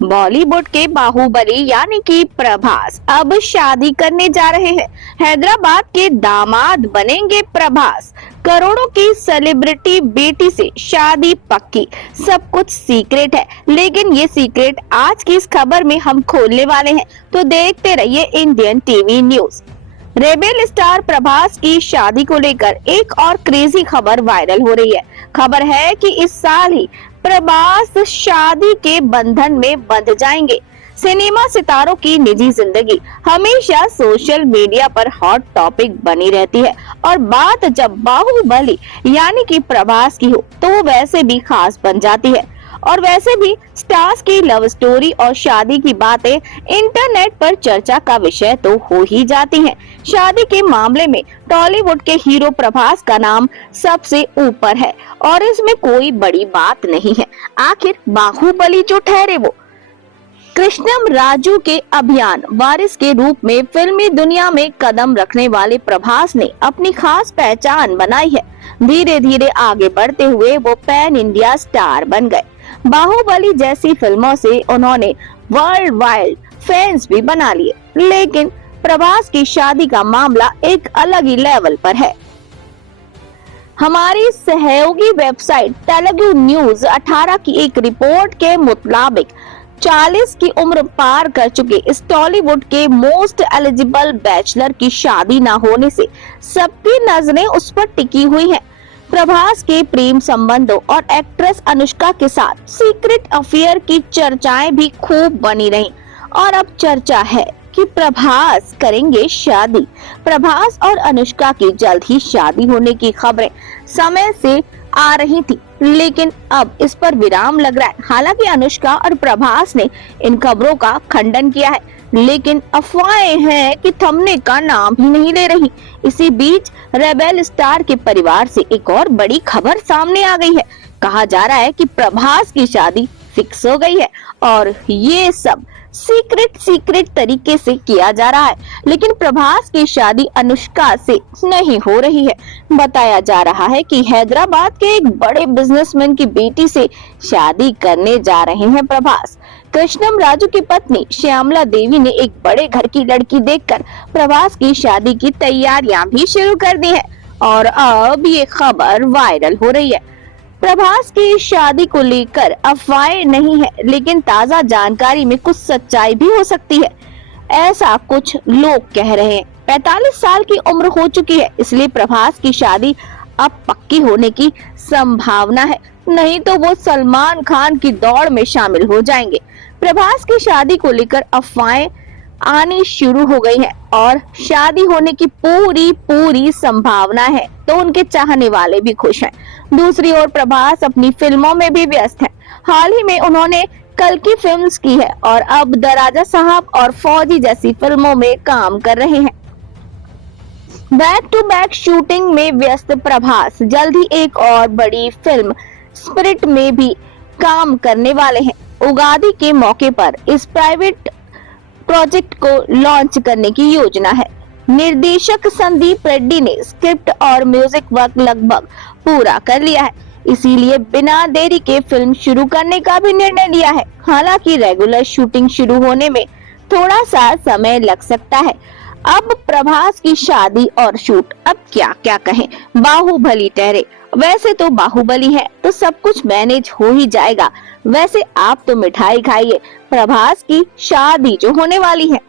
बॉलीवुड के बाहुबली यानी कि प्रभास अब शादी करने जा रहे हैं। हैदराबाद के दामाद बनेंगे प्रभास। करोड़ों की सेलिब्रिटी बेटी से शादी पक्की। सब कुछ सीक्रेट है, लेकिन ये सीक्रेट आज की इस खबर में हम खोलने वाले हैं, तो देखते रहिए Indian TV news. Rebel star Prabhas की शादी को लेकर एक और क्रेजी खबर वायरल हो रही है। खबर है कि इस साल ही प्रभास शादी के बंधन में बंध जाएंगे। सिनेमा सितारों की निजी जिंदगी हमेशा सोशल मीडिया पर हॉट टॉपिक बनी रहती है, और बात जब बाहुबली यानी कि प्रभास की हो तो वो वैसे भी खास बन जाती है। और वैसे भी स्टार्स की लव स्टोरी और शादी की बातें इंटरनेट पर चर्चा का विषय तो हो ही जाती हैं। शादी के मामले में टॉलीवुड के हीरो प्रभास का नाम सबसे ऊपर है, और इसमें कोई बड़ी बात नहीं है। आखिर बाहुबली जो ठहरे वो कृष्णम राजू के अभियान वारिस के रूप में फिल्मी दुनिया में कदम रखने वाले प्रभास ने अपनी खास पहचान बनाई है। धीरे धीरे आगे बढ़ते हुए वो पैन इंडिया स्टार बन गए। बाहुबली जैसी फिल्मों से उन्होंने वर्ल्ड वाइड फैंस भी बना लिए, लेकिन प्रभास की शादी का मामला एक अलग ही लेवल पर है। हमारी सहयोगी वेबसाइट तेलुगु न्यूज 18 की एक रिपोर्ट के मुताबिक 40 की उम्र पार कर चुके इस टॉलीवुड के मोस्ट एलिजिबल बैचलर की शादी न होने से सबकी नजरें उस पर टिकी हुई हैं। प्रभास के प्रेम संबंधों और एक्ट्रेस अनुष्का के साथ सीक्रेट अफेयर की चर्चाएं भी खूब बनी रहीं, और अब चर्चा है कि प्रभास करेंगे शादी। प्रभास और अनुष्का की जल्द ही शादी होने की खबरें समय से आ रही थी, लेकिन अब इस पर विराम लग रहा है। हालांकि अनुष्का और प्रभास ने इन खबरों का खंडन किया है, लेकिन अफवाहें हैं कि थमने का नाम ही नहीं ले रही। इसी बीच रेबेल स्टार के परिवार से एक और बड़ी खबर सामने आ गई है। कहा जा रहा है कि प्रभास की शादी फिक्स हो गई है, और ये सब सीक्रेट तरीके से किया जा रहा है। लेकिन प्रभास की शादी अनुष्का से नहीं हो रही है। बताया जा रहा है कि हैदराबाद के एक बड़े बिजनेसमैन की बेटी से शादी करने जा रहे हैं प्रभास। कृष्णम राजू की पत्नी श्यामला देवी ने एक बड़े घर की लड़की देखकर प्रभास की शादी की तैयारियां भी शुरू कर दी है, और अब ये खबर वायरल हो रही है। प्रभास की शादी को लेकर अफवाहें नहीं है, लेकिन ताजा जानकारी में कुछ सच्चाई भी हो सकती है, ऐसा कुछ लोग कह रहे हैं। 45 साल की उम्र हो चुकी है, इसलिए प्रभास की शादी अब पक्की होने की संभावना है, नहीं तो वो सलमान खान की दौड़ में शामिल हो जाएंगे। प्रभास की शादी को लेकर अफवाहें आनी शुरू हो गई हैं, और शादी होने की पूरी संभावना है, तो उनके चाहने वाले भी खुश हैं। दूसरी ओर प्रभास अपनी फिल्मों में भी व्यस्त हैं। हाल ही में उन्होंने कल की फिल्म्स की है, और अब द राजा साहब और फौजी जैसी फिल्मों में काम कर रहे हैं। बैक टू बैक शूटिंग में व्यस्त प्रभास जल्द ही एक और बड़ी फिल्म स्पिरिट में भी काम करने वाले हैं। उगादी के मौके पर इस प्राइवेट प्रोजेक्ट को लॉन्च करने की योजना है। निर्देशक संदीप रेड्डी ने स्क्रिप्ट और म्यूजिक वर्क लगभग पूरा कर लिया है, इसीलिए बिना देरी के फिल्म शुरू करने का भी निर्णय लिया है। हालांकि रेगुलर शूटिंग शुरू होने में थोड़ा सा समय लग सकता है। अब प्रभास की शादी और शूट, अब क्या क्या कहें, बाहुबली ठहरे। वैसे तो बाहुबली है तो सब कुछ मैनेज हो ही जाएगा। वैसे आप तो मिठाई खाइए, प्रभास की शादी जो होने वाली है